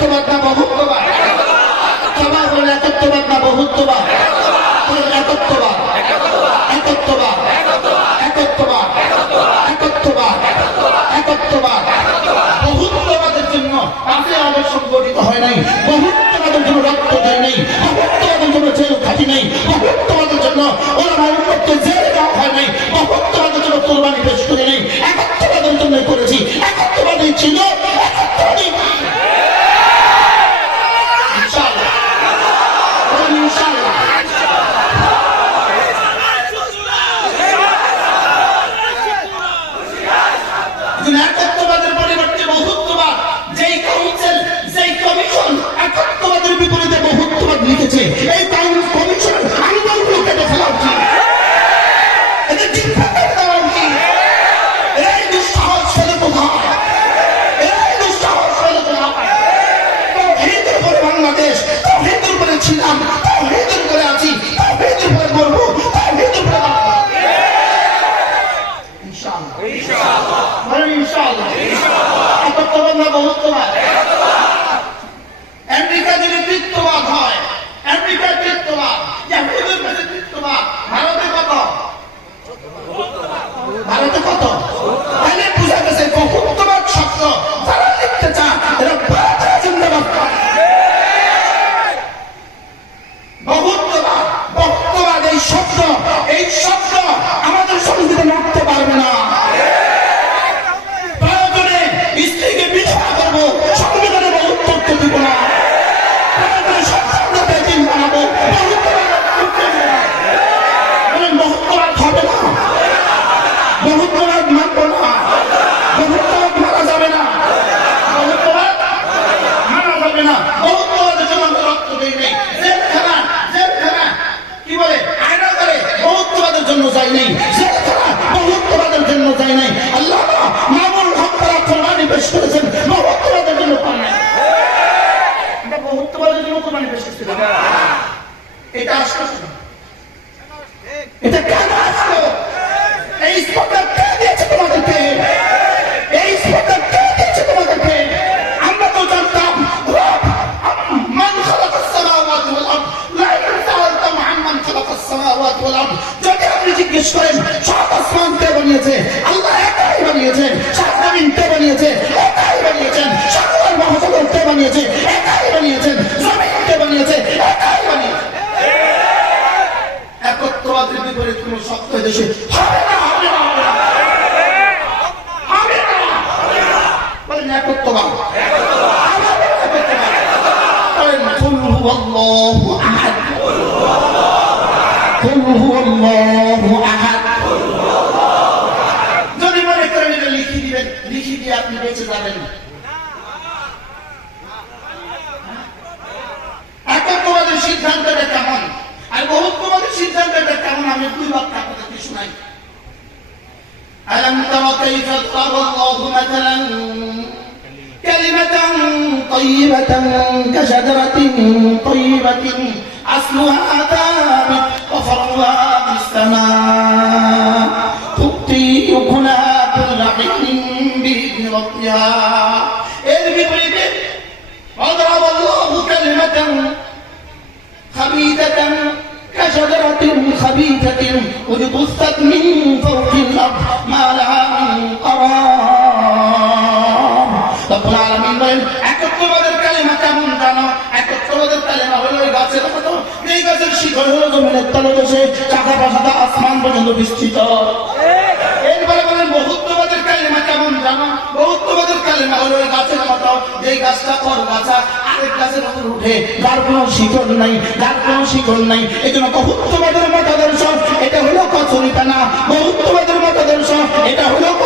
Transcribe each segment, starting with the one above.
একত্ববাদ ছিলাম যাই নাই। আল্লাহ মামুল হক তারা কোরবানি পেশ করেছেন। বহুত্ববাদের জন্য পান নাই। এটা বহুত্ববাদের জন্য কোরবানি পেশ করছিল এটা আশ্বাস। এটা কুল হুয়াল্লাহু আহাদ কুল হুয়াল্লাহু আহাদ যদি মনে করেন এটা লিখে দিবেন লিখে দিয়ে আপনি বেঁচে যাবেন একত্রবাদের সিদ্ধান্তটা কেমন আর বহুত্ববাদের সিদ্ধান্তটা কেমন আমি দুই বাক্য আপনাদেরকে শোনাই ألم تر كيف ضرب الله مثلا كلمة طيبة كشجرة طيبة أصلها ثابت রব্বুল আলামিন বলেন একত্ববাদের কালেমা কেমন জানো? একত্ববাদের কালেমা হলো ওই গাছের মতো যেই গাছের শিকড় হলো জমিনের তলদেশে চাকা পাশাটা আসমান পর্যন্ত বিস্তৃত। এরপরে বলেন বহুত্ববাদের কালেমা কেমন জানো? বহুত্ববাদের কালেমা হলো ওই গাছের মতো। যেই গাছটা কর গাছা আরেক গাছের উপর উঠে যার কোনো শিকড় নাই, যার কোনো শিকড় নাই। এই জন্য বহুত্ববাদের মতো দর্শন এটা হলো কচুরিটা না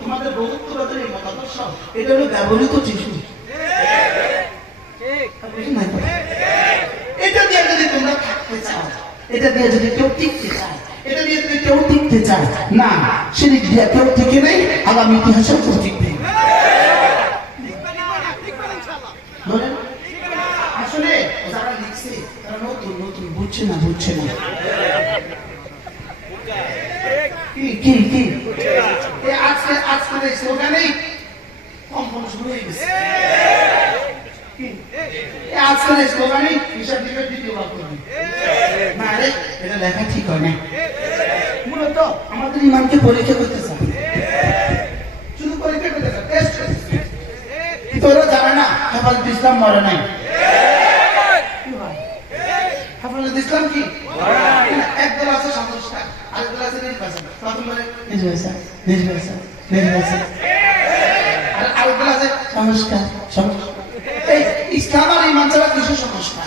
তোমাদের বহুত্ববাদের এই মতাদর্শ, এটা হলো ব্যবহৃত টিস্যু এটা দিয়ে যদি তোমরা থাকতে চাও, এটা দিয়ে যদি কেউ টিকতে চায়, এটা দিয়ে যদি কেউ টিকতে চায়, না সেদিক দিয়ে কেউ টিকে নেই, আগামী ইতিহাসেও কেউ টিকবে আসলে যারা লিখছে, তারা নতুন নতুন, বুঝছে না বুঝছে না। কি কি কি? আজকে আজকে এই স্লোগানেই কম্পন শুরু হয়ে গেছে। আজকের এই স্লোগানেই হিসাব দিবে দ্বিতীয় বার না রে এটা লেখা ঠিক হয় না মূলত আমাদের ইমানকে পরীক্ষা করতে চায়। শুধু পরীক্ষা করতে চায় টেস্ট তোরা জানে না হেফাজত ইসলাম মরে নাই। হেফাজত ইসলাম কি? একদল আছে আরেকদল নির্বাচন। লেগে আছে। আর আরেকগুলো আছে সংস্কার সংস্কার। এই ইসলাম আর এই মানুষেরা কিছু সংস্কার?